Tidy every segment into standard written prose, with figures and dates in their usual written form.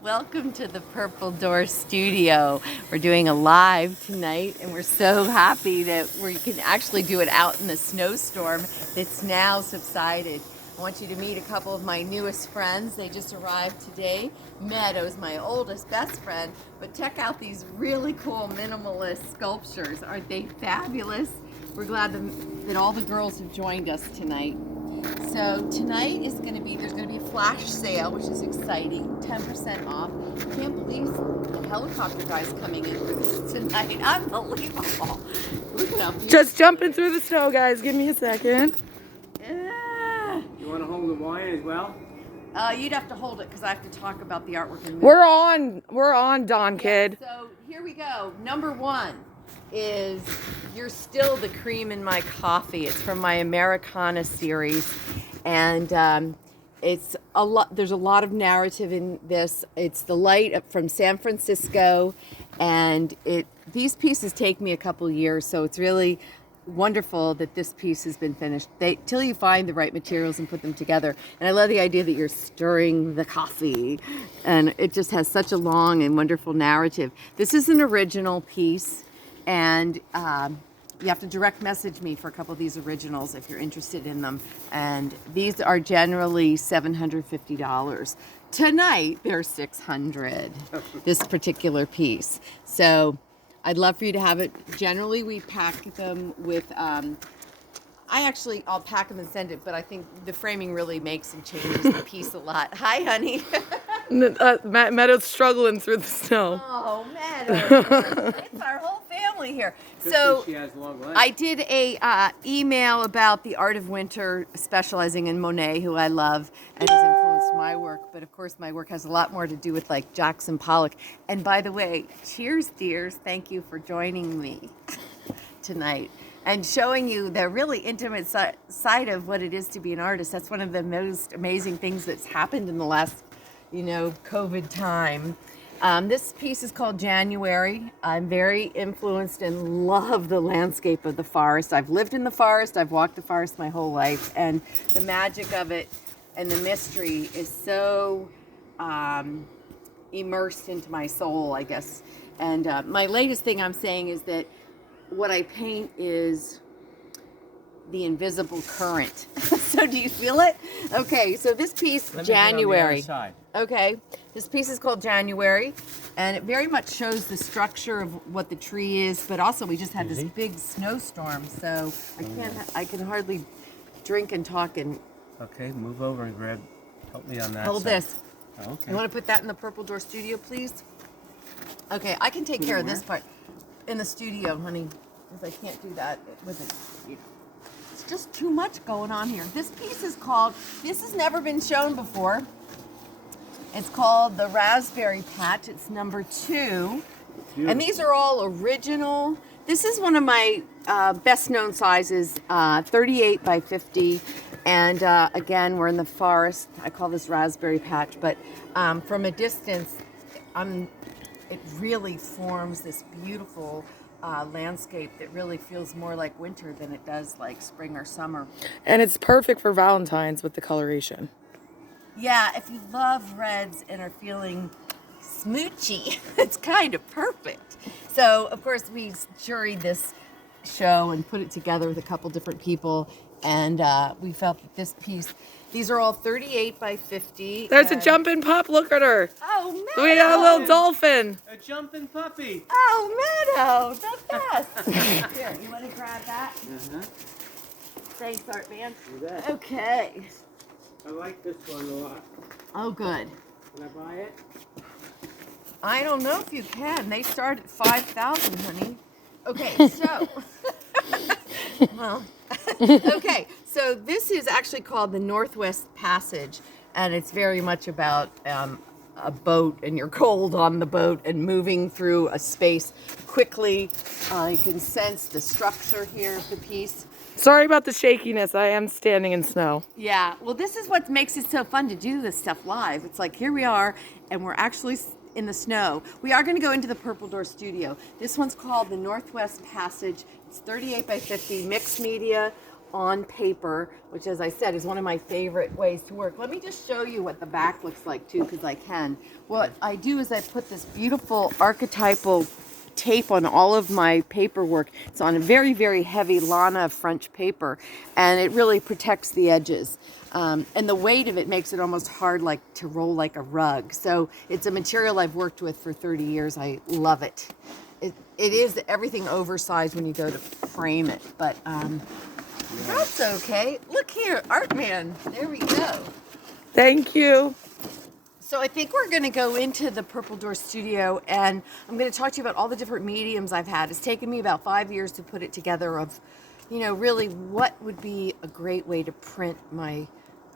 Welcome to the Purple Door Studio. We're doing a live tonight, and we're so happy that we can actually do it out in the snowstorm that's now subsided. I want you to meet a couple of my newest friends. They just arrived today. Meadow's my oldest best friend, but check out these really cool minimalist sculptures. Aren't they fabulous? We're glad that all the girls have joined us tonight. So tonight is going to be, there's going to be a flash sale, which is exciting, 10% off. I can't believe the helicopter guy's coming in for this tonight. Unbelievable. Look at how beautiful. Just jumping through the snow, guys. Give me a second. You want to hold the wine as well? You'd have to hold it because I have to talk about the artwork in the We're on, Don Kid. So here we go. Number one is You're Still the Cream in My Coffee. It's from my Americana series, and it's a lot. There's a lot of narrative in this. It's the light from San Francisco, and these pieces take me a couple years, so it's really wonderful that this piece has been finished till you find the right materials and put them together. And I love the idea that you're stirring the coffee, and it just has such a long and wonderful narrative. This is an original piece, and you have to direct message me for a couple of these originals if you're interested in them. And these are generally $750. Tonight they're $600. This particular piece. So I'd love for you to have it. Generally, we pack them with, I'll pack them and send it, but I think the framing really makes and changes the piece a lot. Hi, honey. Meadow's struggling through the snow. Oh, Meadow. It's our whole family here. So She has long legs. I did a email about the Art of Winter, specializing in Monet, who I love and has influenced my work. But of course, my work has a lot more to do with like Jackson Pollock. And by the way, cheers, dears. Thank you for joining me tonight and showing you the really intimate side of what it is to be an artist. That's one of the most amazing things that's happened in the last, COVID time. This piece is called January. I'm very influenced and love the landscape of the forest. I've lived in the forest. I've walked the forest my whole life. And the magic of it and the mystery is so immersed into my soul, I guess. And my latest thing I'm saying is that what I paint is the invisible current. So do you feel it? Okay, so this piece, January. Okay, this piece is called January, and it very much shows the structure of what the tree is, but also we just had this big snowstorm, so I can hardly drink and talk and... Okay, move over and help me on that Hold side. this. Oh, okay. You want to put that in the Purple Door Studio, please? Okay, I can take care of this part in the studio, honey, because I can't do that with it. It's just too much going on here. This piece is called, this has never been shown before. It's called the Raspberry Patch. It's number 2. And these are all original. This is one of my best known sizes, 38 by 50. And again, we're in the forest. I call this Raspberry Patch, but from a distance, it really forms this beautiful landscape that really feels more like winter than it does like spring or summer. And it's perfect for Valentine's with the coloration. Yeah, if you love reds and are feeling smoochy, it's kind of perfect. So, of course, we juried this show and put it together with a couple different people, and we felt that this piece, these are all 38 by 50. There's a jumping pup. Look at her. Oh, Meadow. We got a little dolphin. A jumping puppy. Oh, Meadow, the best. Here, you want to grab that? Thanks, Art Man. You bet. Okay. I like this one a lot. Oh, good. Can I buy it? I don't know if you can. They start at 5,000, honey. Okay, so. Well, okay, so this is actually called the Northwest Passage, and it's very much about a boat, and you're cold on the boat and moving through a space quickly. You can sense the structure here of the piece. Sorry about the shakiness. I am standing in snow. Yeah, well, this is what makes it so fun to do this stuff live. It's like, here we are, and we're actually in the snow. We are going to go into the Purple Door Studio. This one's called the Northwest Passage. It's 38 by 50, mixed media, on paper, which, as I said, is one of my favorite ways to work. Let me just show you what the back looks like too, because I can. What I do is I put this beautiful archetypal tape on all of my paperwork. It's on a very, very heavy Lana French paper, and it really protects the edges. And the weight of it makes it almost hard, like to roll like a rug. So it's a material I've worked with for 30 years. I love it. It is everything oversized when you go to frame it, but that's okay. Look here, Art Man. There we go. Thank you. So I think we're going to go into the Purple Door studio, and I'm going to talk to you about all the different mediums I've had. It's taken me about 5 years to put it together of, you know, really what would be a great way to print my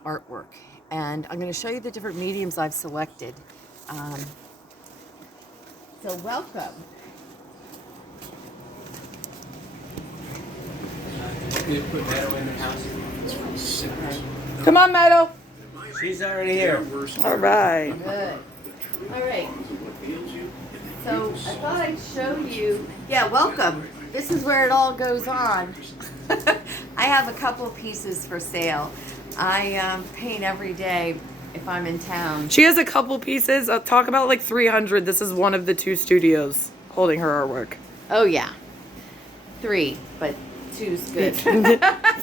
artwork. And I'm going to show you the different mediums I've selected. So welcome. You put Meadow in the house. Come on, Meadow. She's already here. All right. Good. All right. So I thought I'd show you. Yeah, welcome. This is where it all goes on. I have a couple pieces for sale. I paint every day if I'm in town. She has a couple pieces. I'll talk about like 300. This is one of the 2 studios holding her artwork. Oh yeah, 3, but 2's good.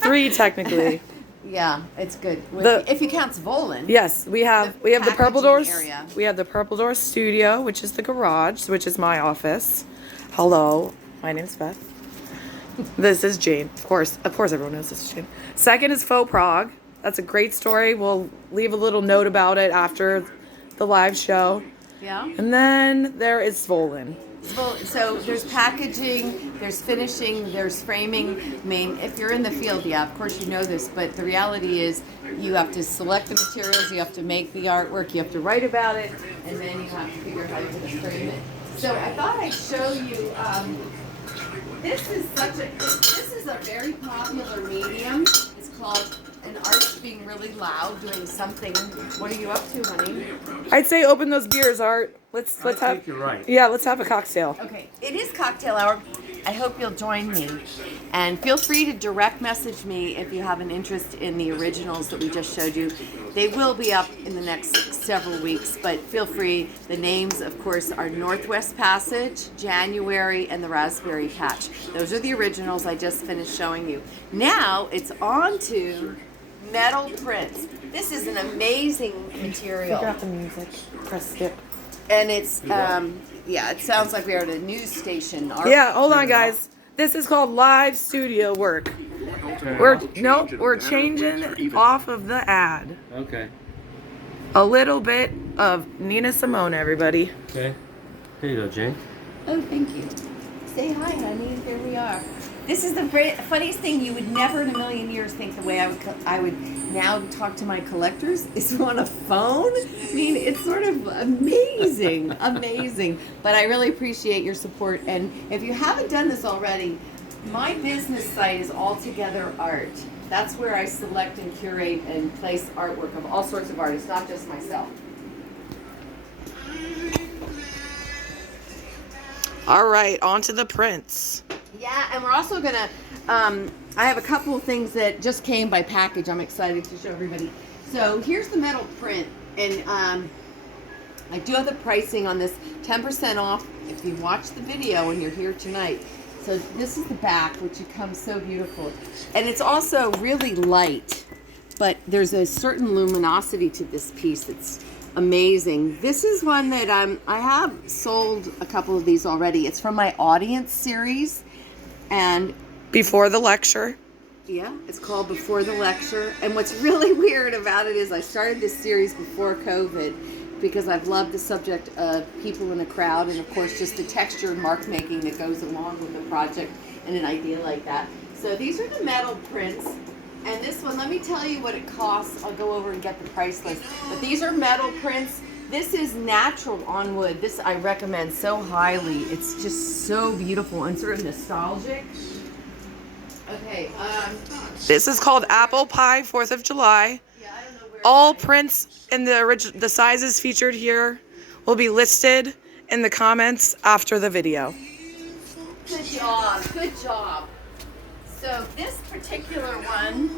3 technically. Yeah, it's good. If you count Zvolin. Yes, we have the Purple packaging Doors. area. We have the Purple Door studio, which is the garage, which is my office. Hello, my name's Beth. This is Jane. Of course, everyone knows this is Jane. Second is Faux Prague. That's a great story. We'll leave a little note about it after the live show. Yeah. And then there is Zvolin. So there's packaging, there's finishing, there's framing. I mean, if you're in the field, yeah, of course you know this, but the reality is you have to select the materials, you have to make the artwork, you have to write about it, and then you have to figure out how you're going to frame it. So I thought I'd show you, this is a very popular medium. It's called an artist being really loud, doing something. What are you up to, honey? I'd say open those beers, Art. Let's I have. think you're right. Yeah, let's have a cocktail. Okay, it is cocktail hour. I hope you'll join me. And feel free to direct message me if you have an interest in the originals that we just showed you. They will be up in the next several weeks, but feel free. The names, of course, are Northwest Passage, January, and the Raspberry Patch. Those are the originals I just finished showing you. Now it's on to metal prints. This is an amazing material. Figure out the music. Press skip. And it's, yeah, it sounds like we are at a news station. Yeah, hold on, guys. This is called live studio work. We're changing off of the ad. Okay. A little bit of Nina Simone, everybody. Okay. Here you go, Jane. Oh, thank you. Say hi, honey. Here we are. This is the funniest thing. You would never in a million years think the way I would now talk to my collectors is on a phone. I mean, it's sort of amazing, amazing. But I really appreciate your support. And if you haven't done this already, my business site is Altogether Art. That's where I select and curate and place artwork of all sorts of artists, not just myself. All right, on to the prints. Yeah, and we're also gonna, I have a couple of things that just came by package I'm excited to show everybody. So here's the metal print, and I do have the pricing on this, 10% off if you watch the video and you're here tonight. So this is the back, which becomes so beautiful. And it's also really light, but there's a certain luminosity to this piece that's amazing. This is one that I have sold a couple of these already. It's from my audience series. And Before the lecture. yeah, it's called Before the Lecture. And what's really weird about it is I started this series before COVID because I've loved the subject of people in a crowd and, of course, just the texture and mark making that goes along with the project and an idea like that. So these are the metal prints. And this one, let me tell you what it costs. I'll go over and get the price list. But these are metal prints. This is natural on wood. This I recommend so highly. It's just so beautiful and sort of nostalgic. Okay. This is called Apple Pie 4th of July. Yeah, I don't know where. All prints in the sizes featured here will be listed in the comments after the video. Good job. Good job. So this particular one,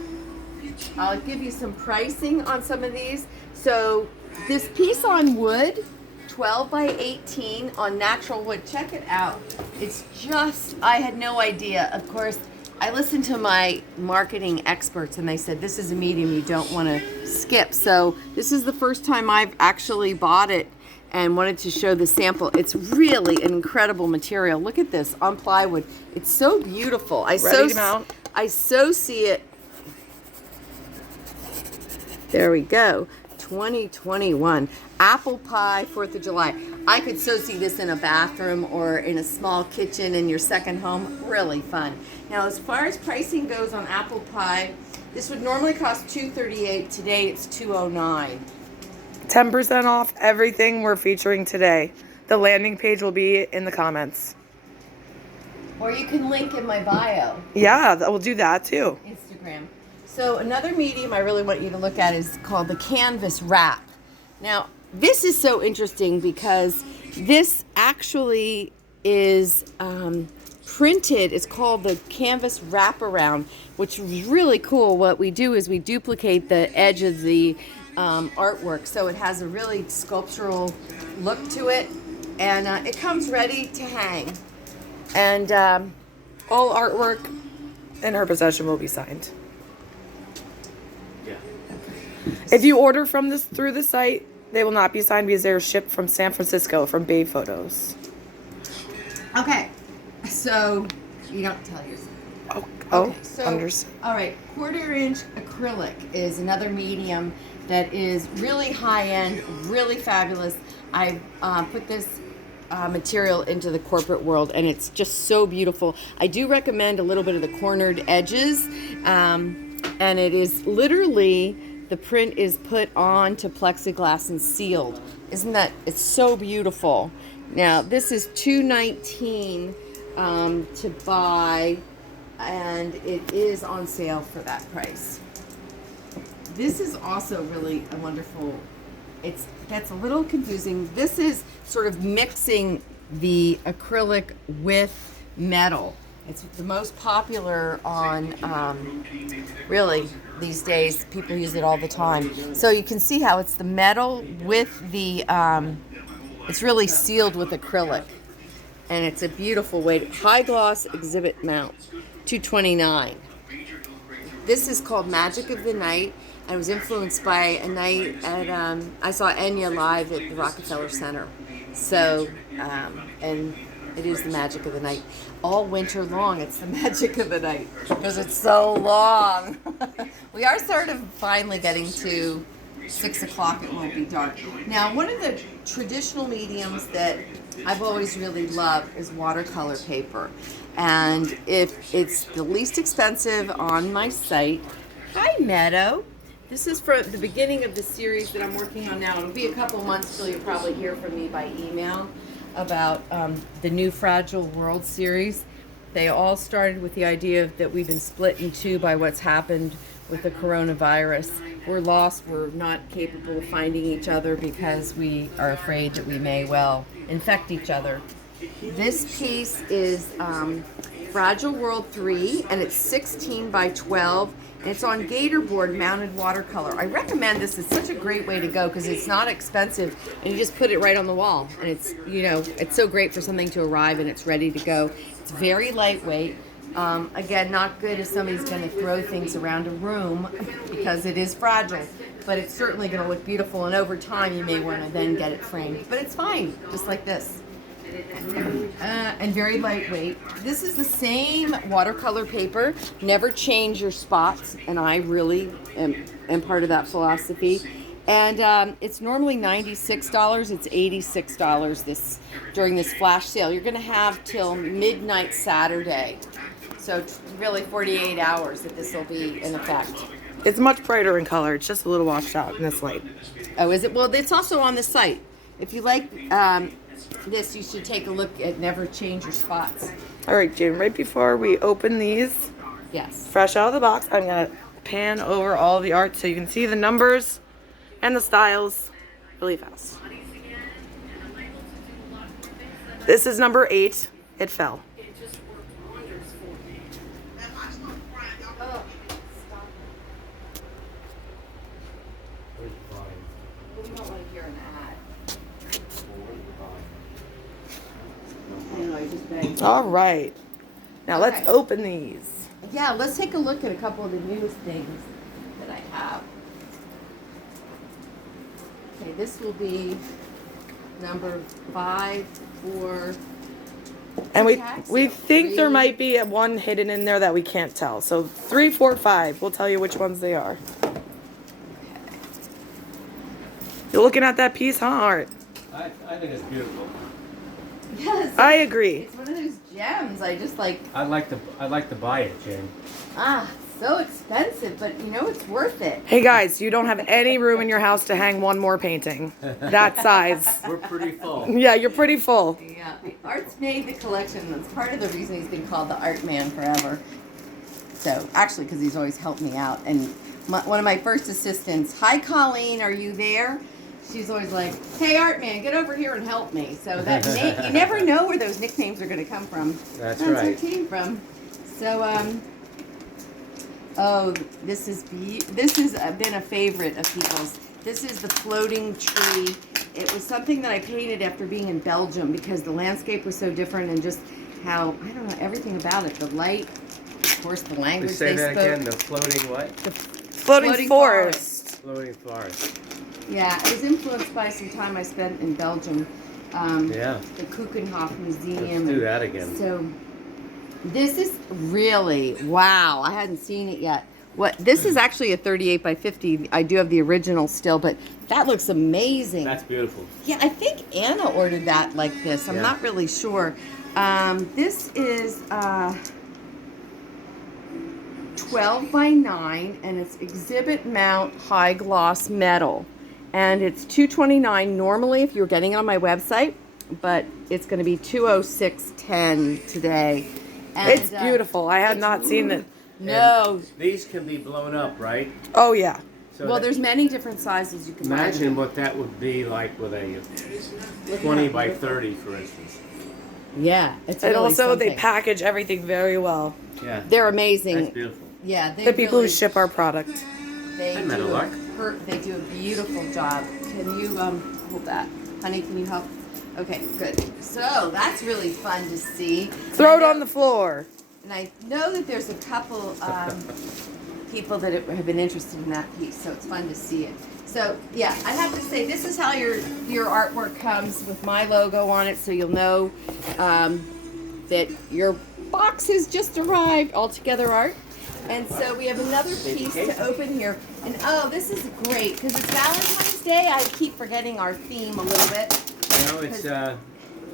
I'll give you some pricing on some of these. So this piece on wood, 12 by 18 on natural wood. Check it out. It's just, I had no idea. Of course, I listened to my marketing experts and they said this is a medium you don't want to skip. So this is the first time I've actually bought it and wanted to show the sample. It's really an incredible material. Look at this on plywood. It's so beautiful. I so see it. There we go. 2021 apple pie 4th of July. I could so see this in a bathroom or in a small kitchen in your second home. Really fun. Now, as far as pricing goes on apple pie, this would normally cost $238. Today it's $209. 10% off everything we're featuring today. The landing page will be in the comments. Or you can link in my bio. Yeah, we'll do that too. Instagram. So another medium I really want you to look at is called the canvas wrap. Now, this is so interesting because this actually is printed. It's called the canvas wraparound, which is really cool. What we do is we duplicate the edge of the artwork, so it has a really sculptural look to it, and it comes ready to hang. And all artwork in her possession will be signed. If you order from this through the site, they will not be signed because they are shipped from San Francisco from Bay Photos. Okay, so you don't tell yourself. Oh, Okay, so understood. all right, 1/4 inch acrylic is another medium that is really high end, really fabulous. I put this material into the corporate world and it's just so beautiful. I do recommend a little bit of the cornered edges, and it is literally, the print is put onto plexiglass and sealed. Isn't that, it's so beautiful. Now this is $219 to buy, and it is on sale for that price. This is also really a wonderful, that's a little confusing. This is sort of mixing the acrylic with metal. It's the most popular on, really, these days. People use it all the time. So you can see how it's the metal with the, it's really sealed with acrylic. And it's a beautiful way to, high gloss exhibit mount, $229. This is called Magic of the Night. I was influenced by a night at, I saw Enya live at the Rockefeller Center. So, and it is the magic of the night. All winter long, it's the magic of the night because it's so long. We are sort of finally getting to 6 o'clock, it won't be dark. Now, one of the traditional mediums that I've always really loved is watercolor paper. And if it's the least expensive on my site, hi Meadow. This is for the beginning of the series that I'm working on now. It'll be a couple months till you'll probably hear from me by email about the new Fragile World series. They all started with the idea that we've been split in two by what's happened with the coronavirus. We're lost, we're not capable of finding each other because we are afraid that we may well infect each other. This piece is Fragile World 3, and it's 16 by 12. And it's on gator board mounted watercolor. I recommend this. It's such a great way to go because it's not expensive and you just put it right on the wall. And it's, you know, it's so great for something to arrive and it's ready to go. It's very lightweight. Again, not good if somebody's going to throw things around a room because it is fragile. But it's certainly going to look beautiful, and over time you may want to then get it framed. But it's fine, just like this. And very lightweight. This is the same watercolor paper. Never change your spots, and I really am part of that philosophy. And it's normally $96. It's $86 during this flash sale. You're going to have till midnight Saturday. So really 48 hours that this will be in effect. It's much brighter in color. It's just a little washed out in this light. Oh, is it? Well, it's also on the site. If you like this, you should take a look at Never Change Your Spots. All right, Jane, right before we open these, Yes. fresh out of the box, I'm going to pan over all the art so you can see the numbers and the styles really fast. This is number 8. It fell. today. All right. Now let's Okay. open these. Yeah, let's take a look at a couple of the newest things that I have. Okay, this will be number 5 for. And Taxi we of think there 3. might be one hidden in there that we can't tell. So 3, 4, 5. We'll tell you which ones they are. You're looking at that piece, huh, Art? I think it's beautiful. Yes. I agree. It's one of those gems. I just like. I'd like to buy it, Jane. So expensive, but you know it's worth it. Hey guys, you don't have any room in your house to hang one more painting. That size. We're pretty full. Yeah, you're pretty full. Yeah, Art's made the collection. That's part of the reason he's been called the Art Man forever. So, actually, because he's always helped me out. And one of my first assistants, hi Colleen, are you there? She's always like, hey Art Man, get over here and help me. So that you never know where those nicknames are going to come from. That's where right. it came from. So, oh, this has been a favorite of people's. This is the floating tree. It was something that I painted after being in Belgium because the landscape was so different and just how, I don't know, everything about it. The light, of course, the language Say they that spoke. again. The floating what? Floating forest. Floating forest. Yeah, it was influenced by some time I spent in Belgium. Yeah. The Keukenhof Museum. Let's do that again. So, this is really, wow, I hadn't seen it yet. This is actually a 38 by 50. I do have the original still, but that looks amazing. That's beautiful. Yeah, I think Anna ordered that like this. I'm Yeah. not really sure. This is 12 by 9, and it's exhibit mount high gloss metal. And it's $229 normally if you're getting it on my website, but it's going to be $206.10 today. And, It's beautiful. I had not seen it. No. These can be blown up, right? Oh yeah. So Well, that- there's many different sizes you can buy. imagine what that would be like with a 20 by 30, for instance. Yeah, it's And really also they something. package everything very well. Yeah. They're amazing. That's beautiful. Yeah, they The people really, who ship our product. they Hi, do Meadowlark. they do a beautiful job. Can you hold that, honey? Can you help? Okay, good. So that's really fun to see. Throw it on the floor. And I know that there's a couple people that have been interested in that piece, so it's fun to see it. So yeah, I have to say this is how your artwork comes with my logo on it, so you'll know that your box has just arrived. All Together Art. And so we have another piece to open here. And oh, this is great because it's Valentine's Day. I keep forgetting our theme a little bit. No, it's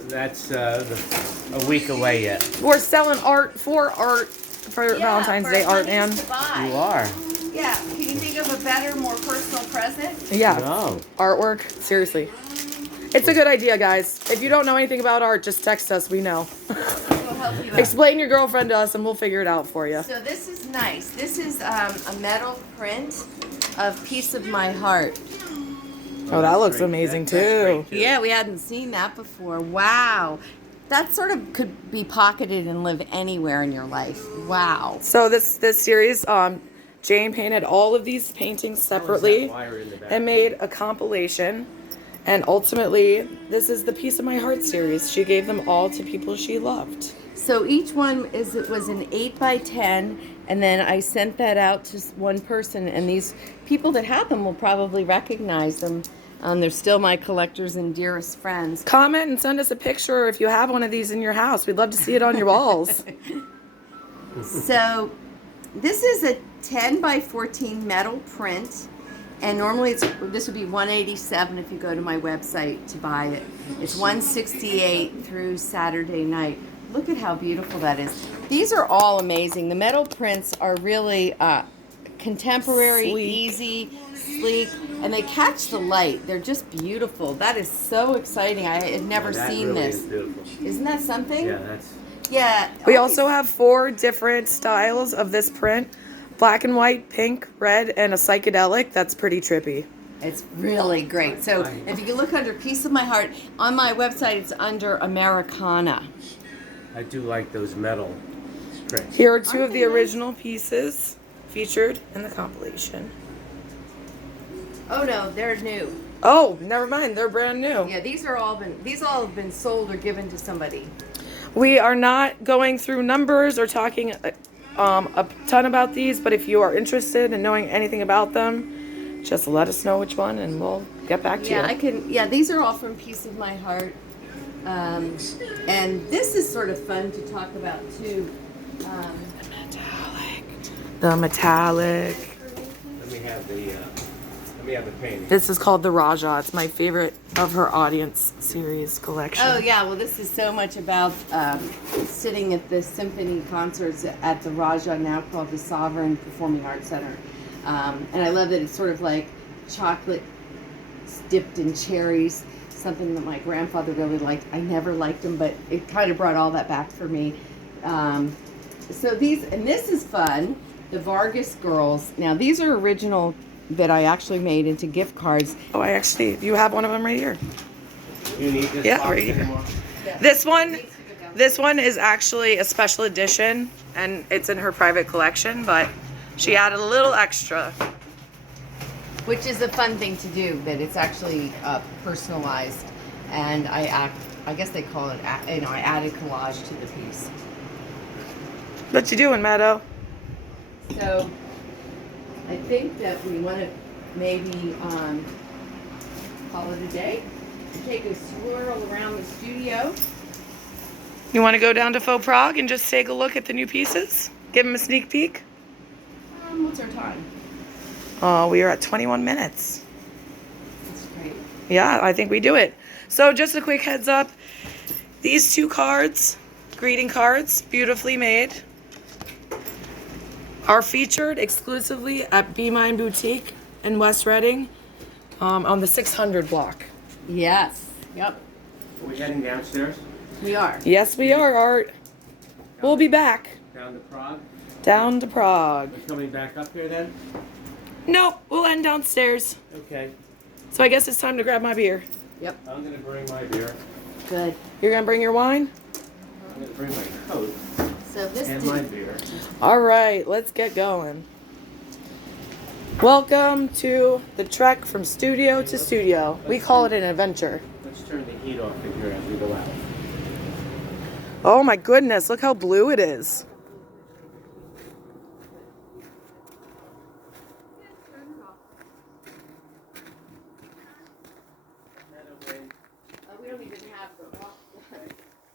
that's a week away yet. We're selling art for Yeah, Valentine's for Day Art, honeys and to buy. You are. Yeah, can you think of a better, more personal present? yeah, No. artwork. Seriously, it's a good idea, guys. If you don't know anything about art, just text us. We know. We'll help you out. Explain your girlfriend to us, and we'll figure it out for you. So this is nice. This is a metal print of Piece of My Heart. Oh, that that's looks great. amazing That's too. great, Yeah, we hadn't seen that before. Wow. That sort of could be pocketed and live anywhere in your life. Wow. So this series, Jane painted all of these paintings separately wire in the back? and made a compilation. And ultimately, this is the Piece of My Heart series. She gave them all to people she loved. So each one was an 8 by 10, and then I sent that out to one person, and these people that have them will probably recognize them. They're still my collectors and dearest friends. Comment and send us a picture if you have one of these in your house. We'd love to see it on your walls. So this is a 10 by 14 metal print, and normally this would be $187 if you go to my website to buy it. It's $168 through Saturday night. Look at how beautiful that is. These are all amazing. The metal prints are really contemporary, Sleek. easy, sleek, and they catch the light. They're just beautiful. That is so exciting. I had never That seen really this. is beautiful. Isn't that something? Yeah, that's. Yeah. We all also have 4 different styles of this print. Black and white, pink, red, and a psychedelic. That's pretty trippy. It's really great. So if you can look under Piece of My Heart, on my website it's under Americana. I do like those metal prints. Here are 2 Aren't of the they nice? original pieces featured in the compilation. Oh no, they're new. Oh, never mind. They're brand new. Yeah, these all have been sold or given to somebody. We are not going through numbers or talking a ton about these, but if you are interested in knowing anything about them, just let us know which one and we'll get back to you. Yeah, I can. Yeah, these are all from Piece of My Heart. And this is sort of fun to talk about too. The metallic. Let me have the painting. This is called the Raja. It's my favorite of her audience series collection. Oh yeah, well this is so much about sitting at the symphony concerts at the Raja, now called the Sovereign Performing Arts Center. And I love that it's sort of like chocolate dipped in cherries, something that my grandfather really liked. I never liked them, but it kind of brought all that back for me. So this is fun. The Vargas girls. Now these are original that I actually made into gift cards. Oh, you have one of them right here. You need this Yeah, box right here. anymore? This one is actually a special edition, and it's in her private collection, but she added a little extra. Which is a fun thing to do, that it's actually personalized. And I guess they call it, I added collage to the piece. What you doing, Meadow? So I think that we want to maybe call it a day. Take a swirl around the studio. You want to go down to Faux Prague and just take a look at the new pieces? Give them a sneak peek? What's our time? Oh, we are at 21 minutes. That's great. Yeah, I think we do it. So just a quick heads up. These two cards, greeting cards, beautifully made, are featured exclusively at Be Mine Boutique in West Reading on the 600 block. Yes. Yep. Are we heading downstairs? We are. Yes, we are, Art. We'll be back. Down to Prague? Down to Prague. We're coming back up here then? Nope, we'll end downstairs. Okay. So I guess it's time to grab my beer. Yep. I'm gonna bring my beer. Good. You're gonna bring your wine? I'm gonna bring my coat So this and my beer. All right, let's get going. Welcome to the trek from studio to studio. We call it an adventure. Let's turn the heat off in here as we go out. Oh my goodness, look how blue it is. we don't even have the walk.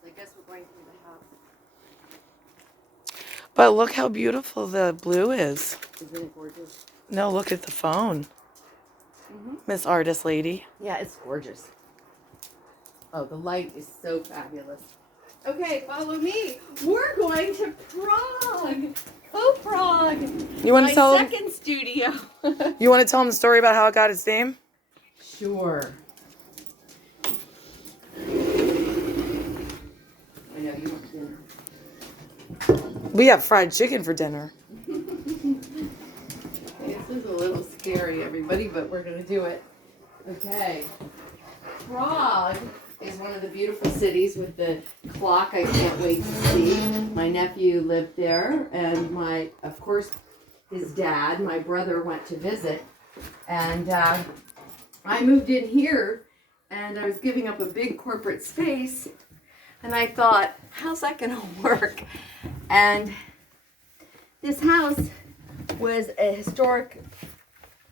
I guess we're going through the house. But look how beautiful the blue is. Isn't it gorgeous? No, look at the phone. Miss Artist Lady. Yeah, it's gorgeous. Oh, the light is so fabulous. Okay, follow me. We're going to Prague. Oh, Prague. You want My to tell them? second studio. You want to tell them the story about how it got its name? Sure. I know you want dinner. We have fried chicken for dinner. This is a little scary, everybody, but we're going to do it. Okay. Prague is one of the beautiful cities with the clock I can't wait to see. My nephew lived there, and of course, his dad, my brother, went to visit. And I moved in here, and I was giving up a big corporate space, and I thought, how's that going to work? And this house was a historic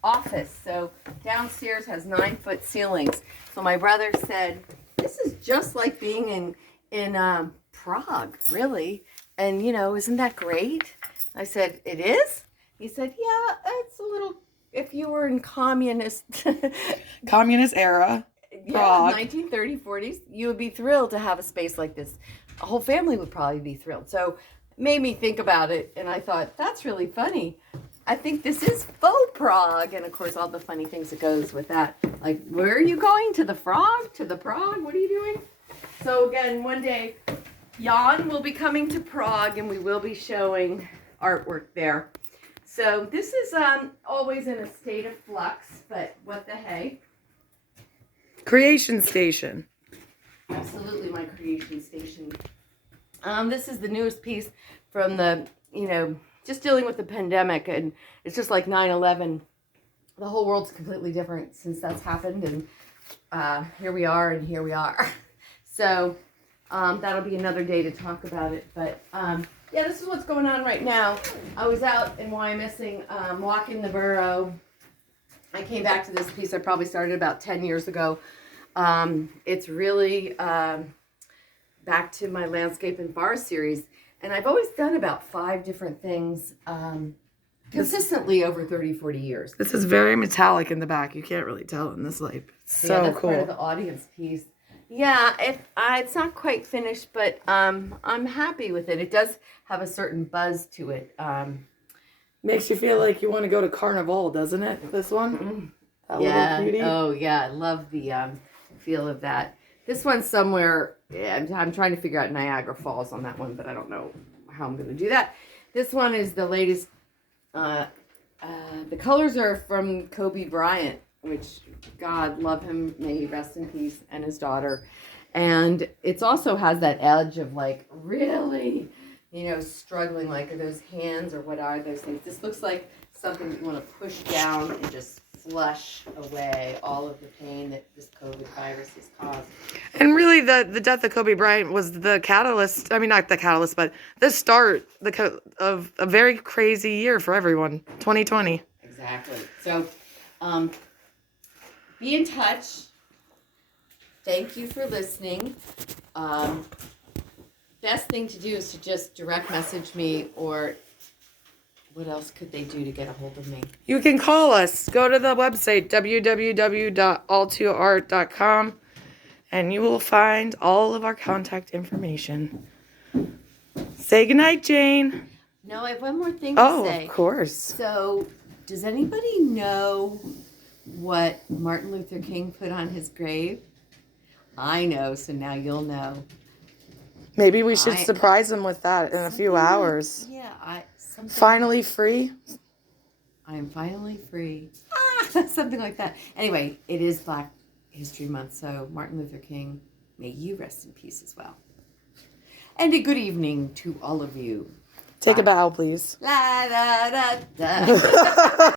office, so downstairs has 9-foot ceilings. So my brother said, this is just like being in Prague, really. And isn't that great? I said, it is? He said, yeah, it's a little, if you were in communist Era. Prague. 1930s, 40s, you would be thrilled to have a space like this. A whole family would probably be thrilled. So it made me think about it, and I thought, that's really funny. I think this is faux Prague, and of course all the funny things that goes with that. Like, where are you going? To the frog? To the Prague? What are you doing? So again, one day, Jan will be coming to Prague, and we will be showing artwork there. So this is always in a state of flux, but what the hey. Creation Station. Absolutely my creation station. This is the newest piece from the, just dealing with the pandemic, and it's just like 9/11. The whole world's completely different since that's happened, and here we are, and here we are. So That'll be another day to talk about it. But yeah, this is what's going on right now. I was out in Wyomissing, walking the borough. I came back to this piece I probably started about 10 years ago. It's really back to my landscape and forest series. And I've always done about 5 different things consistently over 30, 40 years. This is very metallic in the back. You can't really tell in this light. So yeah, that's cool. Part of the audience piece. Yeah, it's not quite finished, but I'm happy with it. It does have a certain buzz to it. Makes you feel like you want to go to Carnival, doesn't it? This one? That Yeah. little cutie. Oh, yeah. I love the feel of that. This one's somewhere. Yeah, I'm trying to figure out Niagara Falls on that one, but I don't know how I'm going to do that. This one is the latest. The colors are from Kobe Bryant, which God love him, may he rest in peace, and his daughter. And it also has that edge of like really, struggling, like those hands or what are those things. This looks like something you want to push down and just flush away all of the pain that this COVID virus has caused. And really, the death of Kobe Bryant was the catalyst. I mean, not the catalyst, but the start of a very crazy year for everyone. 2020. Exactly. So, be in touch. Thank you for listening. Best thing to do is to just direct message me, or what else could they do to get a hold of me? You can call us. Go to the website, www.all2art.com, and you will find all of our contact information. Say goodnight, Jane. No, I have one more thing to say. Oh, of course. So, does anybody know what Martin Luther King put on his grave? I know, so now you'll know. Maybe we should surprise him with that in a few hours. Finally free? I am finally free. Something like that. Anyway, it is Black History Month, so Martin Luther King, may you rest in peace as well. And a good evening to all of you. Take a bow, please. La da da da.